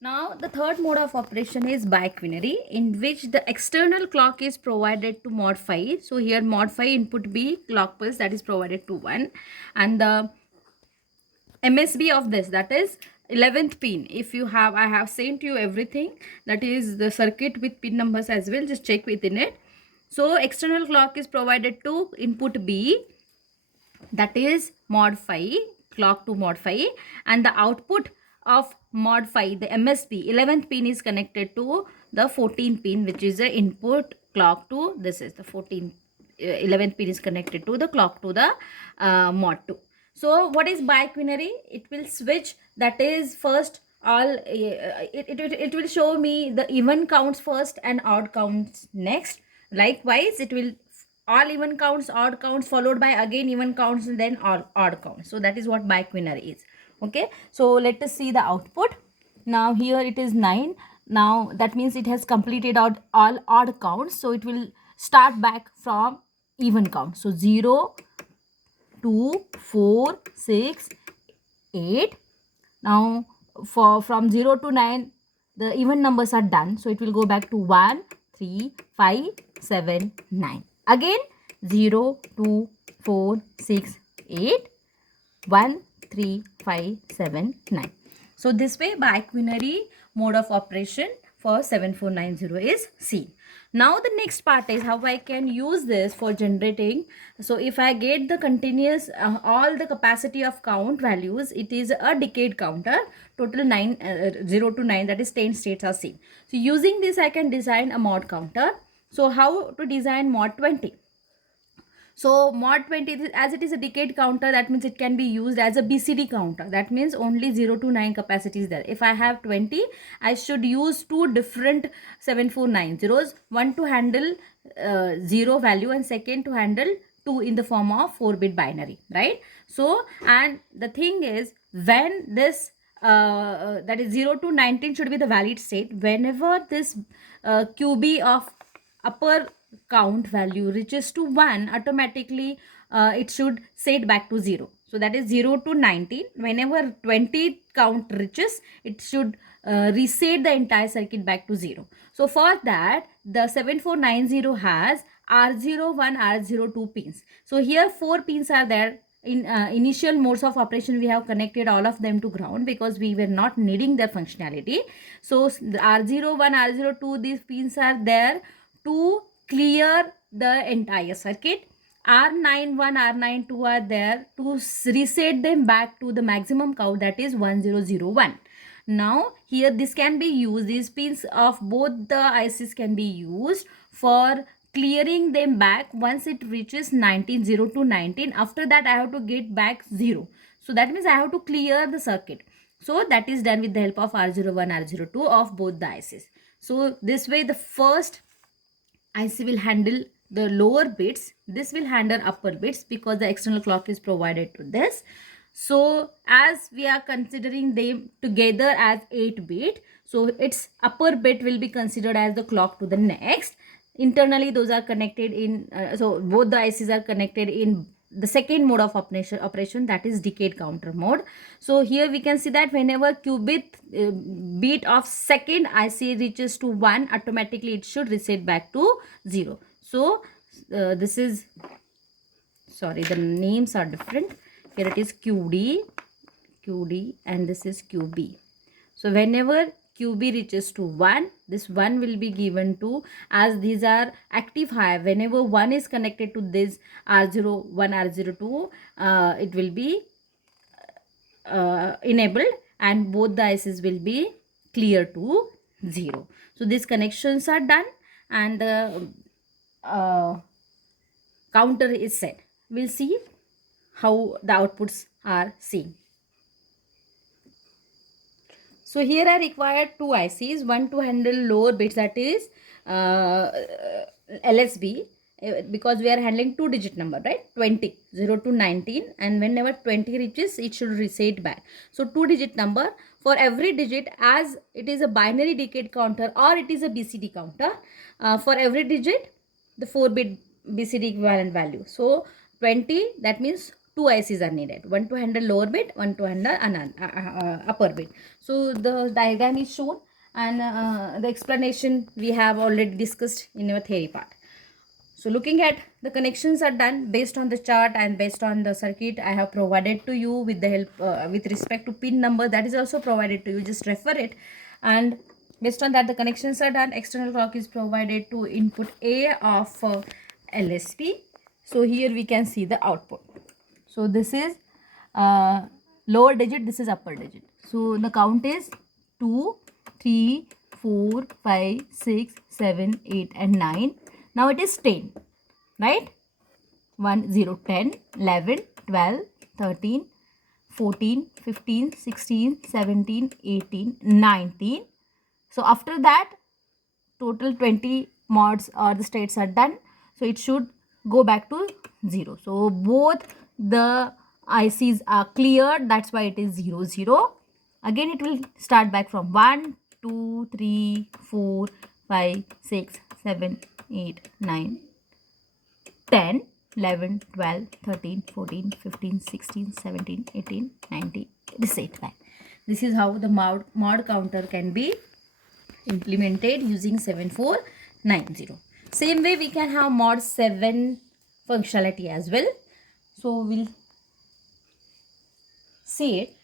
Now the third mode of operation is biquinary, in which the external clock is provided to mod 5. So here mod 5 input B clock pulse that is provided to 1, and the MSB of this, that is 11th pin. If you have, I have sent you everything, that is the circuit with pin numbers as well, just check within it. So external clock is provided to input B, that is mod 5, clock to mod 5, and the output of mod 5, the MSB 11th pin is connected to the 14th pin, which is the input clock to, this is the 14th 11th pin is connected to the clock to the mod 2. So what is biquinary? It will switch, that is first all it will show me the even counts first and odd counts next. Likewise, it will all even counts, odd counts, followed by again even counts, and then all odd counts. So that is what biquinary is. Okay, so let us see the output. Now here it is 9. Now that means it has completed out all odd counts, so it will start back from even count. So 0, 2, 4, 6, 8. Now from 0 to 9 the even numbers are done, so it will go back to 1, 3, 5, 7, 9. Again 0, 2, 4, 6, 8, 1, 3, 5, 7, 9. So this way biquinary mode of operation for 7490 is seen. Now the next part is how I can use this for generating. So if I get the continuous all the capacity of count values, it is a decade counter, total 0 to 9, that is 10 states are seen. So using this I can design a mod counter. So how to design mod 20? So mod 20, as it is a decade counter, that means it can be used as a BCD counter. That means only 0 to 9 capacity is there. If I have 20, I should use two different 7490s. One to handle 0 value and second to handle 2 in the form of 4-bit binary, right? So, and the thing is, when this that is 0 to 19 should be the valid state. Whenever this QB of upper count value reaches to 1, automatically it should set back to 0. So that is 0 to 19. Whenever 20 count reaches, it should reset the entire circuit back to 0. So for that, the 7490 has R01, R02 pins. So here 4 pins are there. In initial modes of operation, we have connected all of them to ground because we were not needing their functionality. So the R01, R02, these pins are there to clear the entire circuit. R91, R92 are there to reset them back to the maximum count, that is 1001. Now here this can be used, these pins of both the ICs can be used for clearing them back once it reaches 19, 0 to 19. After that I have to get back 0. So that means I have to clear the circuit. So that is done with the help of R01, R02 of both the ICs. So this way the first IC will handle the lower bits, this will handle upper bits because the external clock is provided to this. So as we are considering them together as 8-bit, so its upper bit will be considered as the clock to the next. Internally those are connected in, so both the ICs are connected in the second mode of operation, that is decade counter mode. So here we can see that whenever qubit bit of second IC reaches to 1, automatically it should reset back to 0. So this is, sorry, the names are different. Here it is QD, and this is QB. So whenever QB reaches to 1, this 1 will be given to, as these are active high, whenever 1 is connected to this R01, R02, it will be enabled and both the ICs will be clear to 0. So these connections are done and the counter is set. We'll see how the outputs are seen. So here I required two ICs, one to handle lower bits, that is LSB, because we are handling 2-digit number, right? 20, 0 to 19, and whenever 20 reaches, it should reset back. So 2-digit number for every digit, as it is a binary decade counter or it is a BCD counter, for every digit, the 4-bit BCD equivalent value. So 20, that means two ICs are needed, one to handle lower bit, one to handle upper bit. So the diagram is shown, and the explanation we have already discussed in your theory part. So looking at the connections are done based on the chart and based on the circuit I have provided to you with the help with respect to pin number, that is also provided to you. Just refer it, and based on that the connections are done. External clock is provided to input A of LSP. So here we can see the output. So this is lower digit, this is upper digit. So the count is 2, 3, 4, 5, 6, 7, 8 and 9. Now it is 10, right? 1, 0, 10, 11, 12, 13, 14, 15, 16, 17, 18, 19. So after that, total 20 mods or the states are done. So it should go back to 0. So both the ICs are cleared. That's why it is 0, 0. Again, it will start back from 1, 2, 3, 4, 5, 6, 7, 8, 9, 10, 11, 12, 13, 14, 15, 16, 17, 18, 19. This 8 line. This is how the mod counter can be implemented using 7490. Same way we can have mod 7 functionality as well. So we'll see it.